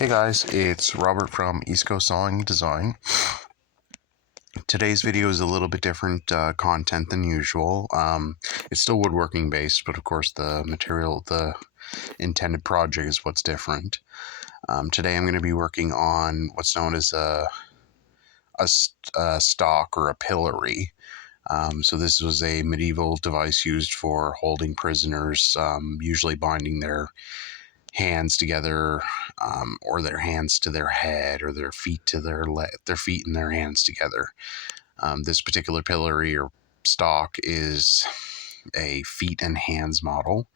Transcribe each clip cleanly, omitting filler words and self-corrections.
Hey guys, it's Robert from East Coast Sawing Design. Today's video is a little bit different content than usual. It's still woodworking based, but of course the material, the intended project is what's different. Today I'm going to be working on what's known as a stock or a pillory. So this was a medieval device used for holding prisoners, usually binding their hands together, or their hands to their head, or their feet to their feet and their hands together. This particular pillory or stock is a feet and hands model.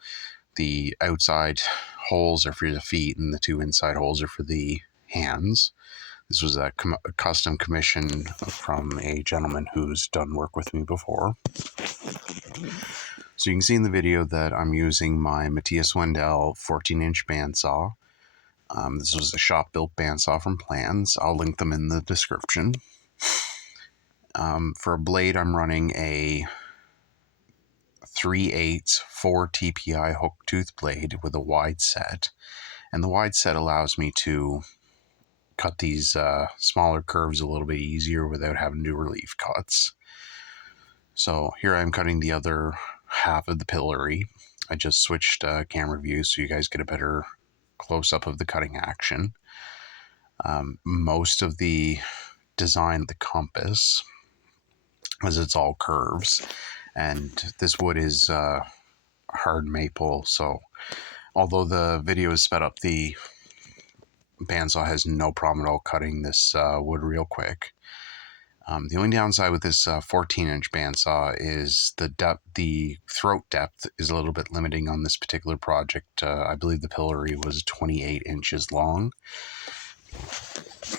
The outside holes are for the feet, and the two inside holes are for the hands. This was a custom commission from a gentleman who's done work with me before. So you can see in the video that I'm using my Matthias wandel 14-inch bandsaw. This was a shop-built bandsaw from Plans. I'll link them in the description. For a blade, I'm running a 3/8 4 TPI hook tooth blade with a wide set. And the wide set allows me to cut these smaller curves a little bit easier without having to do relief cuts. So here I'm cutting the other half of the pillory. I just switched camera views so you guys get a better close-up of the cutting action. Most of the design of the compass, as it's all curves, and this wood is hard maple, so although the video is sped up, the bandsaw has no problem at all cutting this wood real quick. The only downside with this 14-inch bandsaw is the throat depth is a little bit limiting on this particular project. I believe the pillory was 28 inches long.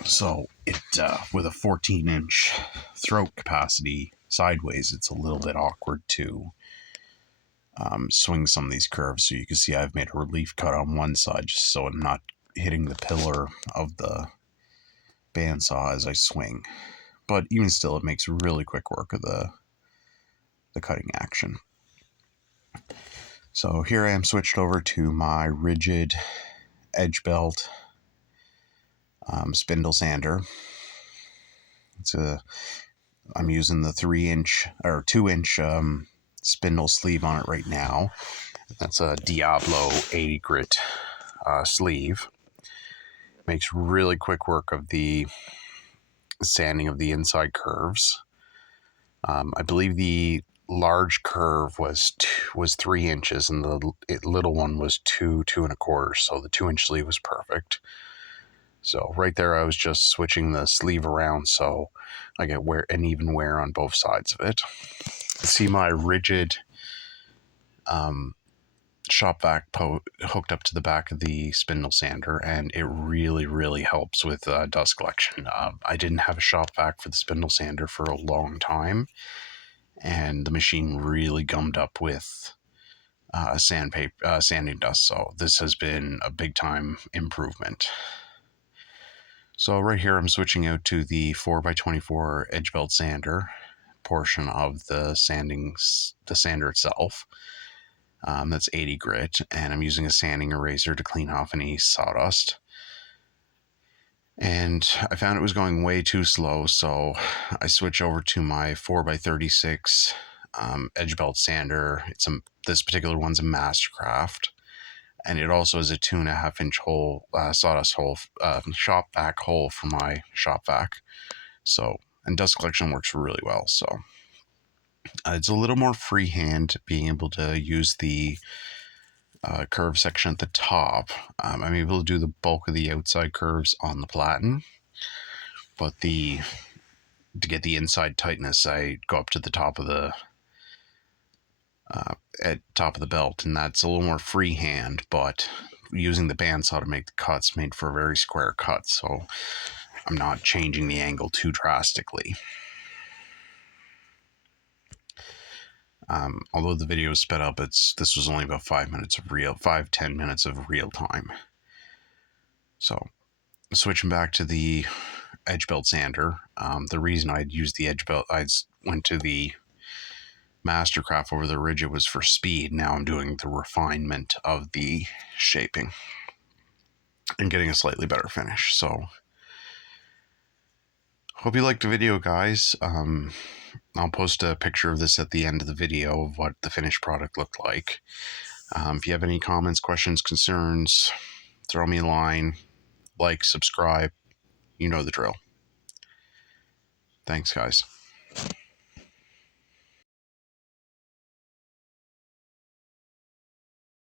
So it with a 14-inch throat capacity sideways, it's a little bit awkward to swing some of these curves. So you can see I've made a relief cut on one side just so I'm not hitting the pillar of the bandsaw as I swing. But even still, it makes really quick work of the cutting action. So here I am switched over to my Ridgid edge belt spindle sander. I'm using the 3-inch or 2-inch spindle sleeve on it right now. That's a Diablo 80 grit sleeve. Makes really quick work of the sanding of the inside curves. I believe the large curve was 3 inches, and the little one was 2.25. So the 2-inch sleeve was perfect. So right there, I was just switching the sleeve around so I get an even wear on both sides of it. See my Ridgid shop vac hooked up to the back of the spindle sander, and it really helps with dust collection. I didn't have a shop vac for the spindle sander for a long time, and the machine really gummed up with sanding dust, so this has been a big time improvement. So right here I'm switching out to the 4x24 edge belt sander portion of the sander itself. That's 80 grit, and I'm using a sanding eraser to clean off any sawdust. And I found it was going way too slow, so I switched over to my 4x36 edge belt sander. This particular one's a Mastercraft, and it also has a 2.5-inch hole, sawdust hole, shop vac hole for my shop vac. So, and dust collection works really well. So it's a little more freehand being able to use the curve section at the top. I'm able to do the bulk of the outside curves on the platen, but to get the inside tightness, I go up to the top of the belt, and that's a little more freehand, but using the bandsaw to make the cuts made for a very square cut, so I'm not changing the angle too drastically. Although the video is sped up, this was only about 10 minutes of real time. So switching back to the edge belt sander, the reason I'd used the edge belt, I went to the Mastercraft over the Ridgid was for speed. Now I'm doing the refinement of the shaping. and getting a slightly better finish. So hope you liked the video, guys. I'll post a picture of this at the end of the video of what the finished product looked like. If you have any comments, questions, concerns, throw me a line, like, subscribe. You know the drill. Thanks, guys.